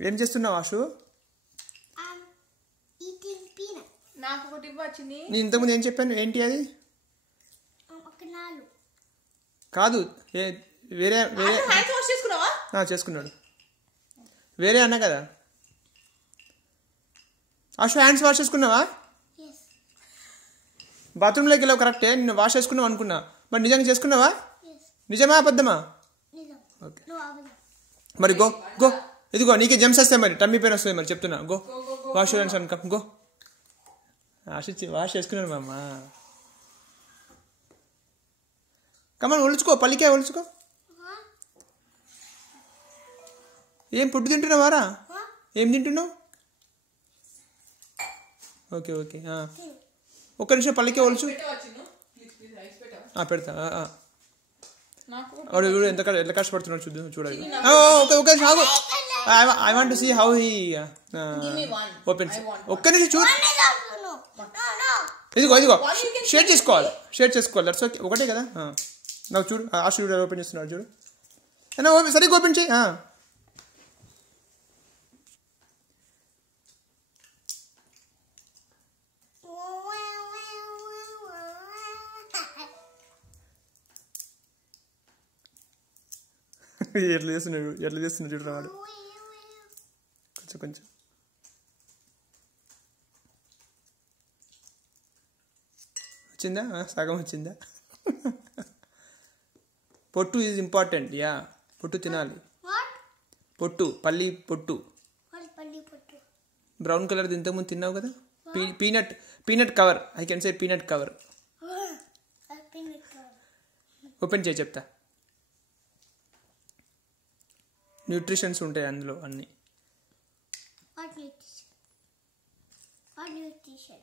ఏం చేస్తున్నావు ఆశు? నాకు ఒకటి ఇవ్వచ్చింది. నేను ఇంతకుముందు ఏం చెప్పాను? ఏంటి అది? కాదు, వేరే వేరే చేసుకున్నాడు. వేరే అన్నా కదా. ఆశు హ్యాండ్స్ వాష్ చేసుకున్నావా? బాత్రూంలోకి వెళ్ళావు కరెక్టే, నిన్ను వాష్ చేసుకున్నావు అనుకున్నా. మరి నిజంగా చేసుకున్నావా? నిజమా అబద్ధమా? ఓకే, మరి గో గో. ఇదిగో నీకే జెమ్స్ వస్తాయి, మరి టమ్మీ పెయిన్ వస్తుంది, మరి చెప్తున్నా. గో వాష్ అనుక గో. ఆశించి వాష్ చేసుకున్నాను మా అమ్మ. కమన్ ఒలుచుకో, పల్లికాయ ఒలుచుకో. ఏం పుట్టు తింటున్నావారా? ఏం తింటున్నావు? ఓకే ఓకే, ఒక్క నిమిషం పల్లికాయ ఒలుచు. పెడతా. వాడు ఎంత కష్టపడుతున్నాడు చూడాలి. ఓకే ఓకే, సాగు. I want to see how he opens. ఒక్క నిమిషం చూడు. ఇదిగో ఇదిగో షేర్ చేసుకోవాలి. దట్స్ ఓకే, ఒకటే కదా. నాకు చూడు, ఆ చూడు ఓపెన్ చేస్తున్నాడు చూడు. సరిగ్గా ఓపెన్ చేయి. ఎట్లా చేస్తున్నాడు చూడరా వాడు. కొంచెం వచ్చిందా? సగం వచ్చిందా? పొట్టు ఈజ్ ఇంపార్టెంట్. యా, పొట్టు తినాలి. పొట్టు, పల్లి పొట్టు, బ్రౌన్ కలర్. ఇంతకుముందు తిన్నావు కదా. Peanut cover. I can say peanut cover. Open చేయి, చెప్తా. న్యూట్రిషన్స్ ఉంటాయి అందులో అన్ని. What nutrition?